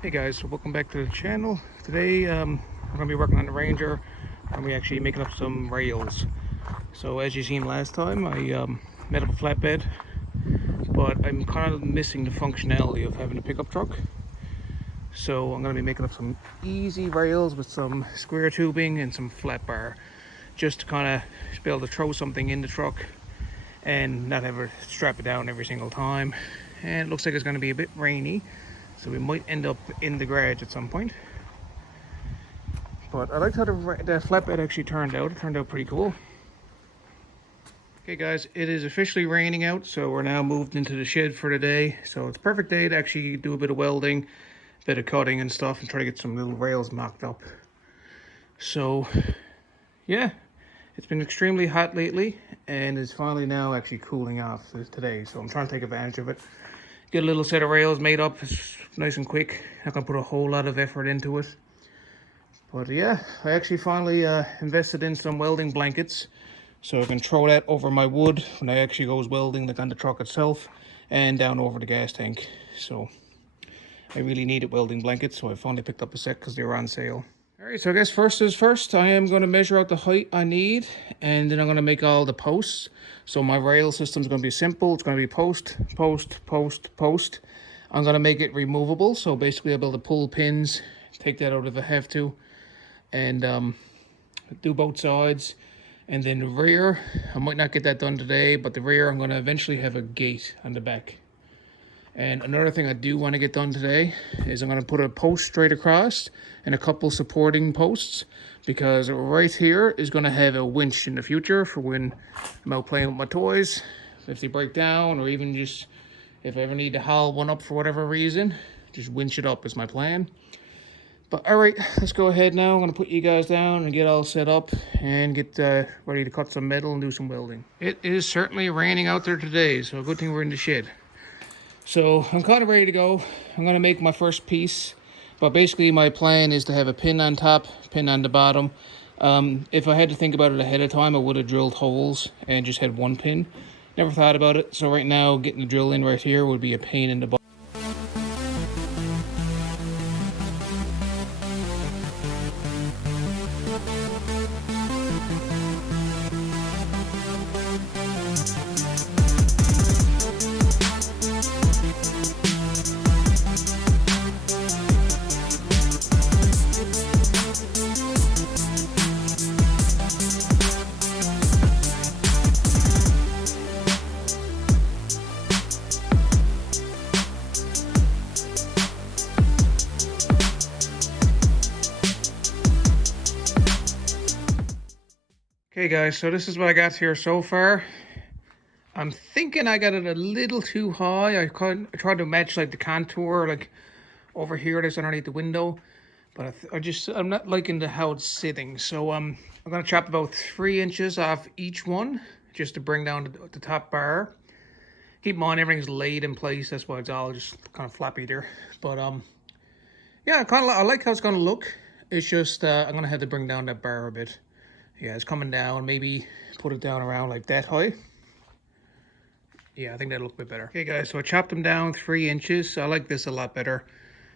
Hey guys, so welcome back to the channel. Today I'm going to be working on the Ranger and we're actually making up some rails. So as you seen last time, I made up a flatbed, but I'm kind of missing the functionality of having a pickup truck. So I'm going to be making up some easy rails with some square tubing and some flat bar, just to kind of be able to throw something in the truck and not have to strap it down every single time. And it looks like it's going to be a bit rainy, so we might end up in the garage at some point. But I liked how the flatbed actually turned out. It turned out pretty cool. Okay guys, it is officially raining out, so we're now moved into the shed for the day. So it's a perfect day to actually do a bit of welding, a bit of cutting and stuff, and try to get some little rails mocked up. So yeah, it's been extremely hot lately, and it's finally now actually cooling off today. So I'm trying to take advantage of it. Get a little set of rails made up. It's nice and quick. Not gonna put a whole lot of effort into it. But yeah, I actually finally invested in some welding blankets, so I can throw that over my wood when I actually goes welding, like on the truck itself, and down over the gas tank. So I really needed welding blankets, so I finally picked up a set because they were on sale. Alright, so I guess first is first. I am going to measure out the height I need, and then I'm going to make all the posts. So my rail system is going to be simple. It's going to be post, post, post, post. I'm going to make it removable, so basically I'll be able to pull pins, take that out if I have to, and do both sides. And then the rear, I might not get that done today, but the rear I'm going to eventually have a gate on the back. And another thing I do want to get done today is I'm going to put a post straight across and a couple supporting posts, because right here is going to have a winch in the future for when I'm out playing with my toys. If they break down, or even just if I ever need to haul one up for whatever reason, just winch it up is my plan. But alright, let's go ahead now. I'm going to put you guys down and get all set up and get ready to cut some metal and do some welding. It is certainly raining out there today, so good thing we're in the shed. So I'm kind of ready to go. I'm going to make my first piece, but basically my plan is to have a pin on top, pin on the bottom. If I had to think about it ahead of time, I would have drilled holes and just had one pin. Never thought about it, so right now getting the drill in right here would be a pain in the butt. Okay guys, so this is what I got here so far. I'm thinking I got it a little too high. I tried to match like the contour, like over here that's underneath the window, but I'm not liking how it's sitting. So I'm gonna chop about 3 inches off each one, just to bring down the top bar. Keep in mind everything's laid in place, that's why it's all just kind of floppy there. But yeah, I like how it's gonna look. It's just I'm gonna have to bring down that bar a bit. Yeah, it's coming down. Maybe put it down around like that high. Yeah, I think that'll look a bit better. Okay guys, so I chopped them down 3 inches. I like this a lot better.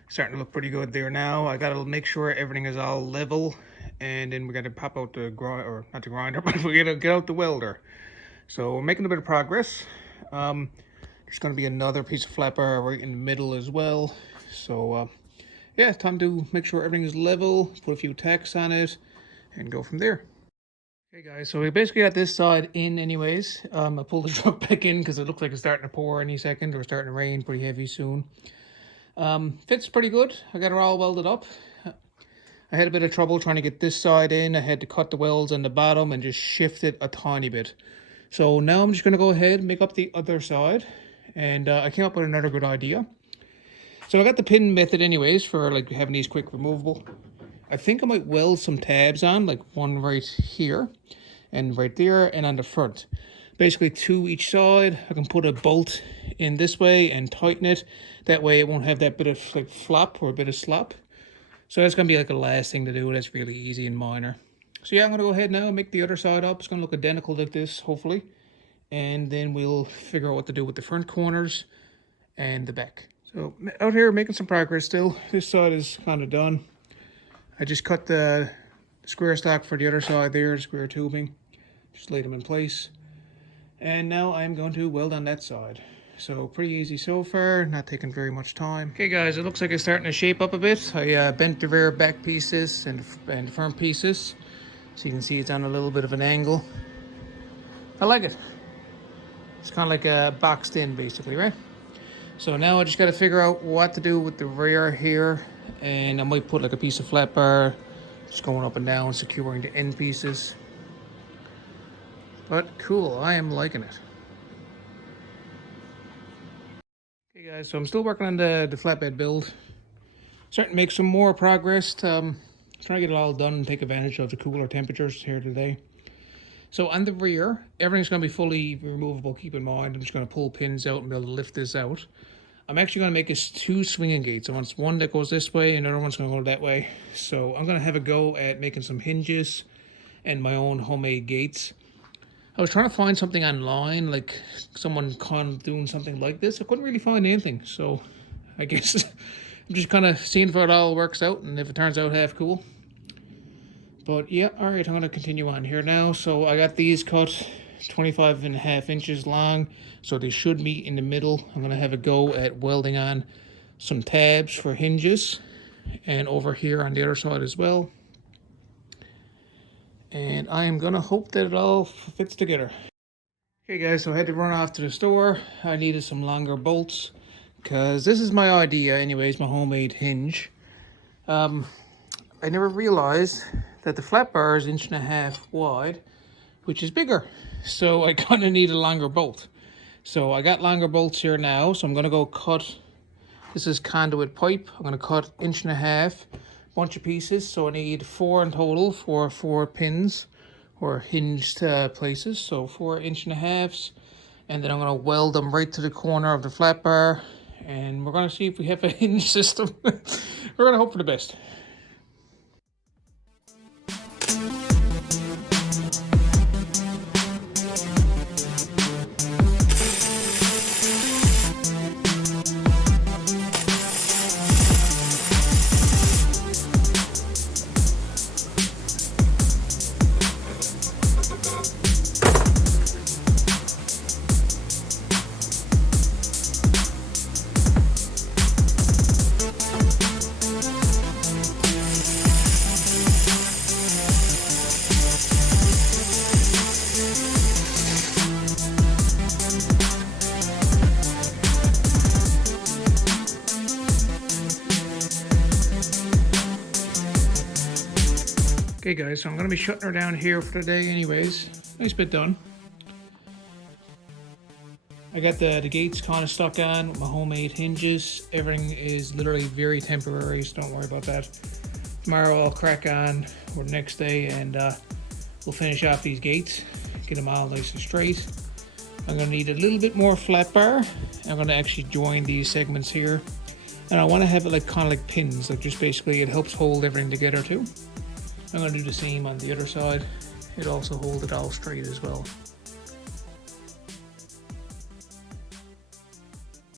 Starting to look pretty good there now. I gotta make sure everything is all level, and then we gotta pop out the grinder, or not the grinder, but we gotta get out the welder. So we're making a bit of progress. There's gonna be another piece of flat bar right in the middle as well. So yeah, it's time to make sure everything is level, put a few tacks on it, and go from there. Hey guys, so we basically got this side in anyways. I pulled the truck back in because it looks like it's starting to pour any second, or starting to rain pretty heavy soon. Fits pretty good. I got it all welded up. I had a bit of trouble trying to get this side in. I had to cut the welds on the bottom and just shift it a tiny bit. So now I'm just going to go ahead and make up the other side. And I came up with another good idea. So I got the pin method anyways for like having these quick removable. I think I might weld some tabs on, like one right here and right there and on the front. Basically 2 each side. I can put a bolt in this way and tighten it. That way it won't have that bit of like flop or a bit of slop. So that's going to be like the last thing to do. That's really easy and minor. So yeah, I'm going to go ahead now and make the other side up. It's going to look identical like this, hopefully. And then we'll figure out what to do with the front corners and the back. So out here making some progress still. This side is kind of done. I just cut the square stock for the other side there, square tubing. Just laid them in place. And now I'm going to weld on that side. So pretty easy so far, not taking very much time. Okay guys, it looks like it's starting to shape up a bit. I bent the rear back pieces and front pieces. So you can see it's on a little bit of an angle. I like it. It's kind of like a boxed in basically, right? So now I just got to figure out what to do with the rear here. And I might put like a piece of flat bar just going up and down, securing the end pieces. But cool, I am liking it. Okay guys, so I'm still working on the flatbed build. Starting to make some more progress. Trying to get it all done and take advantage of the cooler temperatures here today. So on the rear, everything's going to be fully removable, keep in mind. I'm just going to pull pins out and be able to lift this out. I'm actually going to make this 2 swinging gates. I want one that goes this way and the other one's going to go that way. So I'm going to have a go at making some hinges and my own homemade gates. I was trying to find something online, like someone doing something like this. I couldn't really find anything, so I guess I'm just kind of seeing if it all works out and if it turns out half cool. But yeah, alright, I'm going to continue on here now. So I got these cut 25.5 inches long, so they should meet in the middle. I'm going to have a go at welding on some tabs for hinges and over here on the other side as well. And I am going to hope that it all fits together. Okay guys, so I had to run off to the store. I needed some longer bolts because this is my idea anyways, my homemade hinge. I never realized that the flat bar is 1.5 inches wide, which is bigger. So I kind of need a longer bolt. So I got longer bolts here now, so I'm going to go cut. This is conduit pipe. I'm going to cut 1.5 inches. Bunch of pieces, so I need 4 in total for 4 pins or hinged places, so 4 1.5 inches, and then I'm going to weld them right to the corner of the flat bar, and we're going to see if we have a hinge system. We're going to hope for the best. Okay guys, so I'm going to be shutting her down here for today anyways. Nice bit done. I got the gates kind of stuck on with my homemade hinges. Everything is literally very temporary, so don't worry about that. Tomorrow I'll crack on, or the next day, and we'll finish off these gates. Get them all nice and straight. I'm going to need a little bit more flat bar. I'm going to actually join these segments here. And I want to have it like kind of like pins, like just basically it helps hold everything together too. I'm going to do the same on the other side. It also holds it all straight as well.